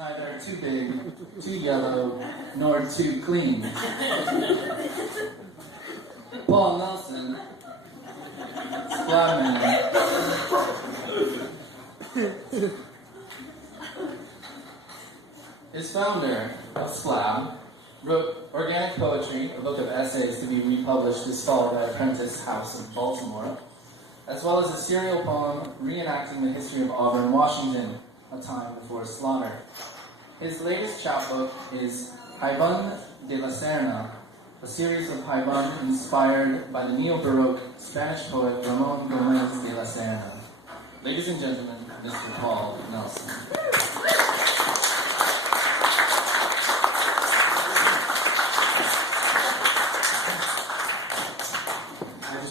neither too big, too yellow, nor too clean. Paul Nelson, Splatterman. His founder of Splab wrote Organic Poetry, a book of essays to be republished this fall by Apprentice House of Baltimore, as well as a serial poem reenacting the history of Auburn, Washington, a time before slaughter. His latest chapbook is Haibun de la Serna, a series of haibun inspired by the neo-Baroque Spanish poet Ramon Gomez de la Serna. Ladies and gentlemen, Mr. Paul Nelson.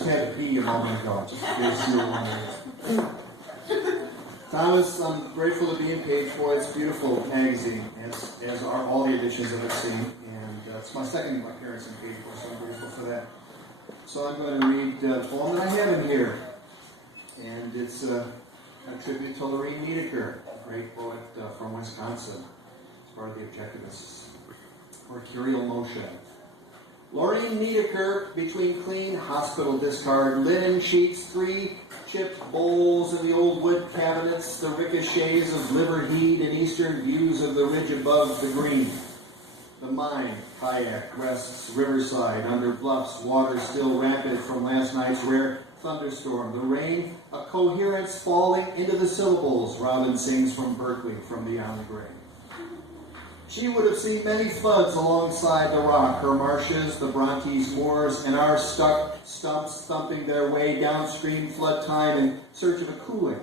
Had to pee a moment ago, just in case you were wondering. Thomas, I'm grateful to be in Pageboy. It's a beautiful magazine, as are all the editions of it seem. And it's my second appearance in Pageboy, so I'm grateful for that. So I'm going to read a poem that I have in here. And it's a tribute to Lorene Niedecker, a great poet from Wisconsin. It's part of the Objectivists. Mercurial Motion. Lorene Niedecker, between clean hospital discard, linen sheets, 3 chipped bowls in the old wood cabinets, the ricochets of liver heat and eastern views of the ridge above the green. The mine, kayak, rests riverside, under bluffs, water still rampant from last night's rare thunderstorm. The rain, a coherence falling into the syllables, Robin sings from Berkeley, from beyond the grave. She would have seen many floods alongside the rock, her marshes, the Brontes moors, and our stuck stumps thumping their way downstream flood time in search of a cooling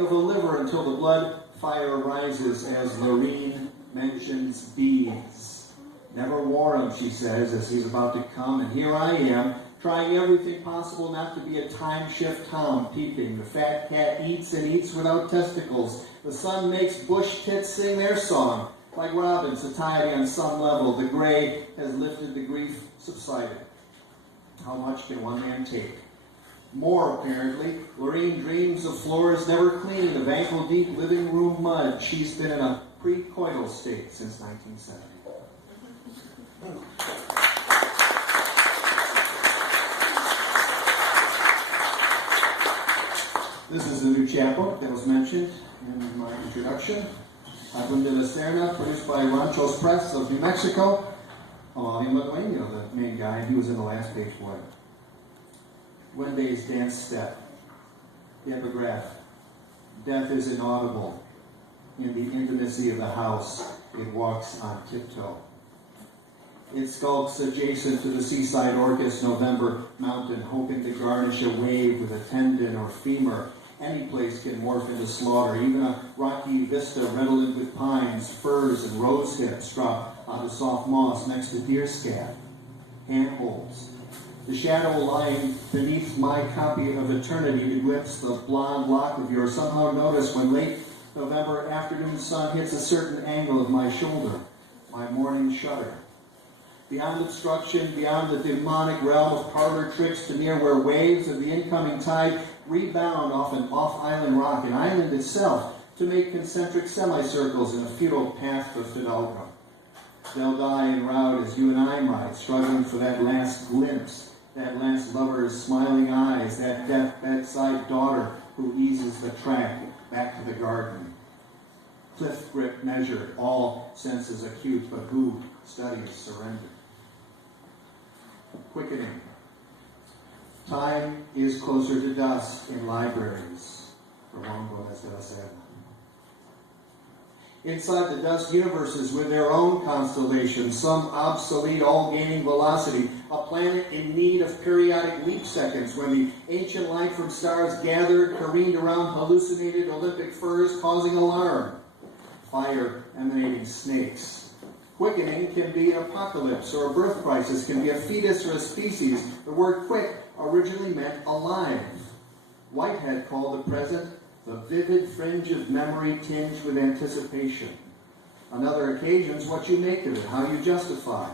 of the liver until the blood fire rises as Lorene mentions bees. Never wore them, she says, as he's about to come, and here I am, trying everything possible not to be a time shift Tom peeping. The fat cat eats and eats without testicles. The sun makes bush tits sing their song. Like robin, satiety on some level. The gray has lifted, the grief subsided. How much can one man take? More, apparently. Lorene dreams of floors never clean, of ankle-deep living room mud. She's been in a pre-coital state since 1970. This is a new chapbook that was mentioned in my introduction. Haibun de la Serna, produced by Ranchos Press of New Mexico. Alain Legueno, the main guy, he was in the last Pageboy. Wendy's dance step. The epigraph. Death is inaudible. In the intimacy of the house, it walks on tiptoe. It skulks adjacent to the seaside orchis November mountain, hoping to garnish a wave with a tendon or femur. Any place can morph into slaughter. Even a rocky vista redolent with pines, firs, and rose hips drop onto soft moss next to deer scab. Handholds. The shadow lying beneath my copy of Eternity to glimpse the blonde lock of yours. Somehow notice when late November afternoon sun hits a certain angle of my shoulder. My morning shudder. Beyond obstruction, beyond the demonic realm of parlor tricks, to near where waves of the incoming tide rebound off an off-island rock, an island itself, to make concentric semicircles in a futile path to Fidalgo. They'll die en route as you and I might, struggling for that last glimpse, that last lover's smiling eyes, that deaf bedside daughter who eases the track back to the garden. Cliff grip measured, all senses acute, but who studies surrender? Quickening. Time is closer to dusk in libraries. Ramon Gomez de la Serna. Inside the dusk universes with their own constellations, some obsolete, all gaining velocity, a planet in need of periodic leap seconds when the ancient light from stars gathered, careened around hallucinated Olympic firs, causing alarm. Fire emanating snakes. Quickening can be an apocalypse or a birth crisis, can be a fetus or a species. The word quick originally meant alive. Whitehead called the present the vivid fringe of memory tinged with anticipation. On other occasions, what you make of it, how you justify.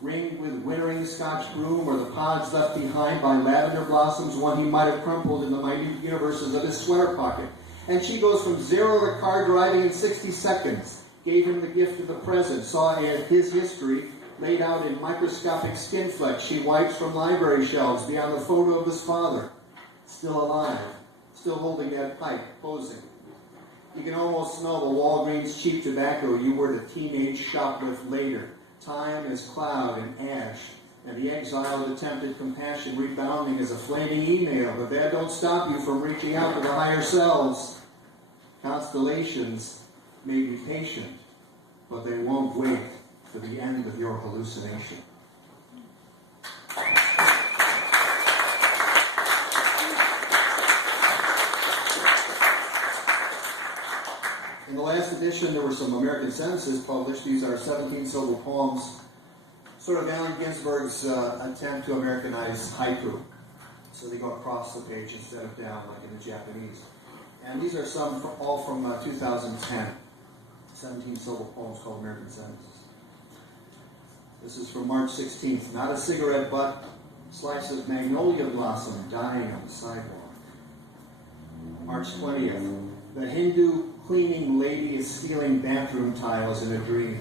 Ringed with wintering Scotch broom or the pods left behind by lavender blossoms, one he might have crumpled in the minute universes of his sweater pocket. And she goes from 0 to car driving in 60 seconds. Gave him the gift of the present. Saw his history laid out in microscopic skin flecks she wipes from library shelves beyond the photo of his father. Still alive. Still holding that pipe, posing. You can almost smell the Walgreens cheap tobacco you were to teenage shoplift later. Time is cloud and ash, and the exiled attempted compassion rebounding as a flaming email. But that don't stop you from reaching out to the higher selves. Constellations may be patient, but they won't wait for the end of your hallucination. In the last edition, there were some American sentences published. These are 17-syllable poems, sort of Allen Ginsberg's attempt to Americanize haiku. So they go across the page instead of down like in the Japanese. And these are all from 2010. 17-syllable poems called American sentences. This is from March 16th. Not a cigarette butt, slice of magnolia blossom dying on the sidewalk. March 20th. The Hindu cleaning lady is stealing bathroom tiles in a dream.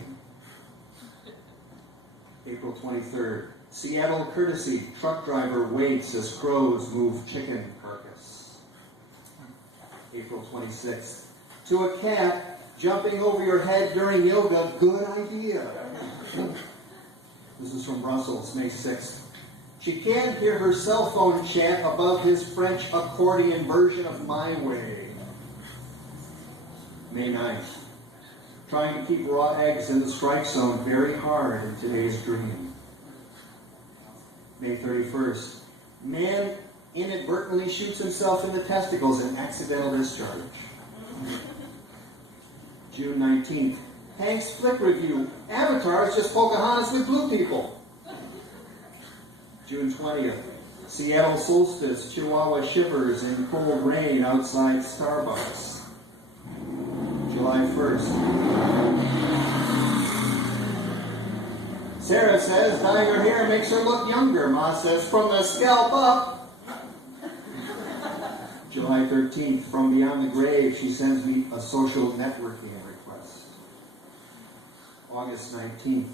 April 23rd. Seattle courtesy. Truck driver waits as crows move chicken carcass. April 26th. To a cat jumping over your head during yoga, good idea. This is from Brussels, May 6th. She can't hear her cell phone chat above his French accordion version of My Way. May 9th. Trying to keep raw eggs in the strike zone very hard in today's dream. May 31st. Man inadvertently shoots himself in the testicles in accidental discharge. June 19th. Hank's Flick Review. Avatar is just Pocahontas with blue people. June 20th. Seattle solstice. Chihuahua shivers in cold rain outside Starbucks. July 1st. Sarah says dyeing her hair makes her look younger. Ma says from the scalp up. July 13th. From beyond the grave, she sends me a social networking request. August 19th.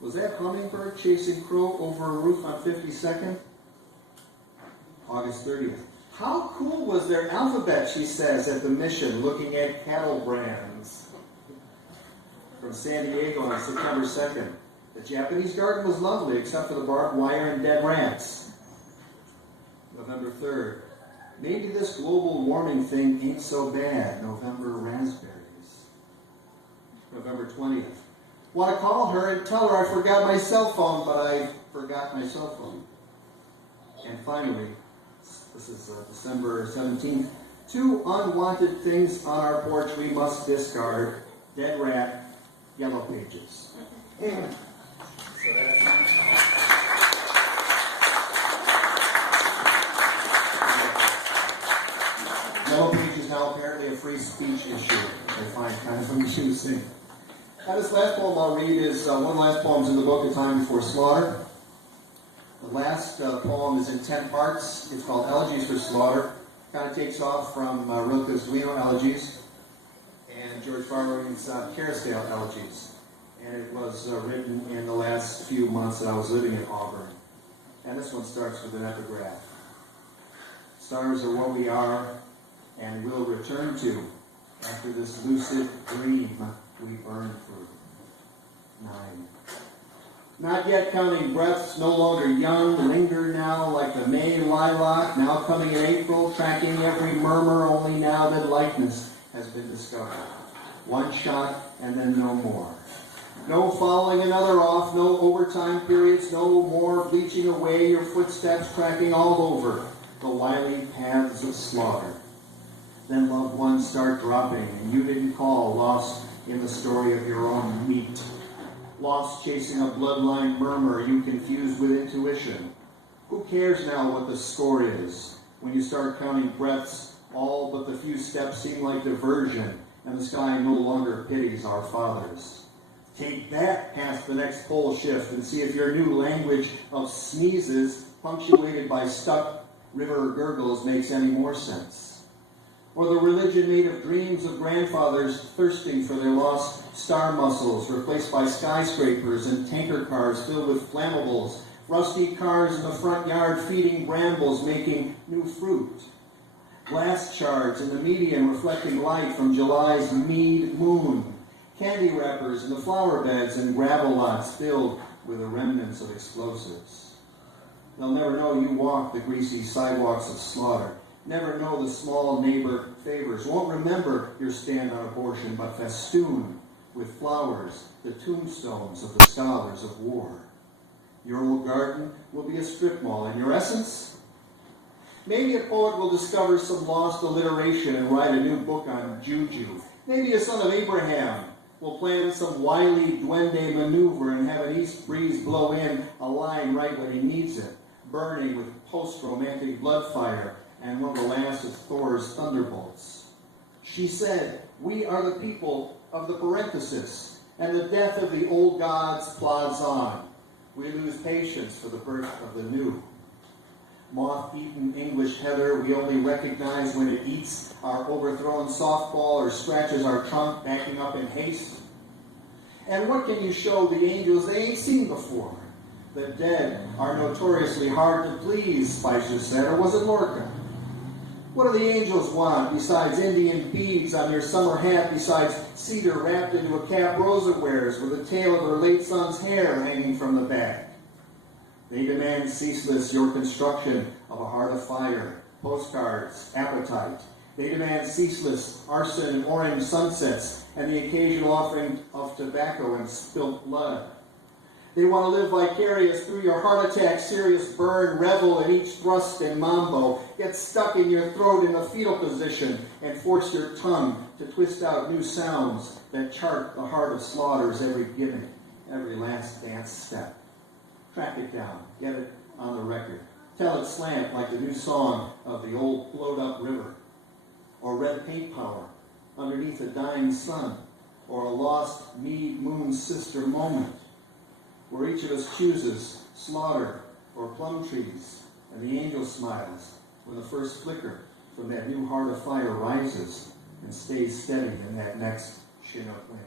Was that hummingbird chasing crow over a roof on 52nd? August 30th. How cool was their alphabet, she says, at the mission, looking at cattle brands. From San Diego on September 2nd. The Japanese garden was lovely, except for the barbed wire and dead rats. November 3rd. Maybe this global warming thing ain't so bad. November raspberries. November 20th. Want to call her and tell her I forgot my cell phone, but I forgot my cell phone. And finally, this is December 17th. 2 unwanted things on our porch we must discard. Dead rat, yellow pages. So that's... Yellow Page is now apparently a free speech issue, which I find kind of amusing. Now, this last poem I'll read is one of the last poems in the book, A Time Before Slaughter. The last poem is in 10 parts. It's called Elegies for Slaughter. Kind of takes off from Rilke's Leo Elegies and George Farley's Carousel Elegies. And it was written in the last few months that I was living in Auburn. And this one starts with an epigraph. Stars are what we are and will return to after this lucid dream we burn for. 9. Not yet counting breaths, no longer young, linger now like the May lilac, now coming in April, tracking every murmur, only now that likeness has been discovered. One shot and then no more. No following another off, no overtime periods, no more bleaching away your footsteps, tracking all over the wily paths of slaughter. Then loved ones start dropping, and you didn't call, lost in the story of your own meat. Lost chasing a bloodline murmur you confused with intuition. Who cares now what the score is? When you start counting breaths, all but the few steps seem like diversion, and the sky no longer pities our fathers. Take that past the next pole shift and see if your new language of sneezes, punctuated by stuck river gurgles, makes any more sense. or the religion made of dreams of grandfathers thirsting for their lost star muscles, replaced by skyscrapers and tanker cars filled with flammables, rusty cars in the front yard feeding brambles making new fruit, glass shards in the median reflecting light from July's mead moon, candy wrappers in the flower beds and gravel lots filled with the remnants of explosives. They'll never know you walk the greasy sidewalks of slaughter, never know the small neighbor favors, won't remember your stand on abortion, but festoon with flowers the tombstones of the scholars of war. Your old garden will be a strip mall, and your essence? Maybe a poet will discover some lost alliteration and write a new book on juju. Maybe a son of Abraham will plan some wily duende maneuver and have an east breeze blow in a line right when he needs it, burning with post-romantic blood fire and one of the last of Thor's thunderbolts. She said, "We are the people of the parenthesis, and the death of the old gods plods on. We lose patience for the birth of the new. Moth-eaten English heather we only recognize when it eats our overthrown softball or scratches our trunk backing up in haste. And what can you show the angels they ain't seen before? The dead are notoriously hard to please," Spicer said, or was it Lorca? What do the angels want besides Indian beads on your summer hat, besides cedar wrapped into a cap Rosa wears with the tail of her late son's hair hanging from the back? They demand ceaseless your construction of a heart of fire, postcards, appetite. They demand ceaseless arson and orange sunsets and the occasional offering of tobacco and spilt blood. They want to live vicarious through your heart attack, serious burn, revel in each thrust and mambo, get stuck in your throat in the fetal position, and force your tongue to twist out new sounds that chart the heart of slaughter's every gimmick, every last dance step. Track it down, get it on the record. Tell it slant like the new song of the old blowed-up river, or red paint power underneath a dying sun, or a lost mead moon sister moment, where each of us chooses slaughter or plum trees, and the angel smiles when the first flicker from that new heart of fire rises and stays steady in that next Chinook wind.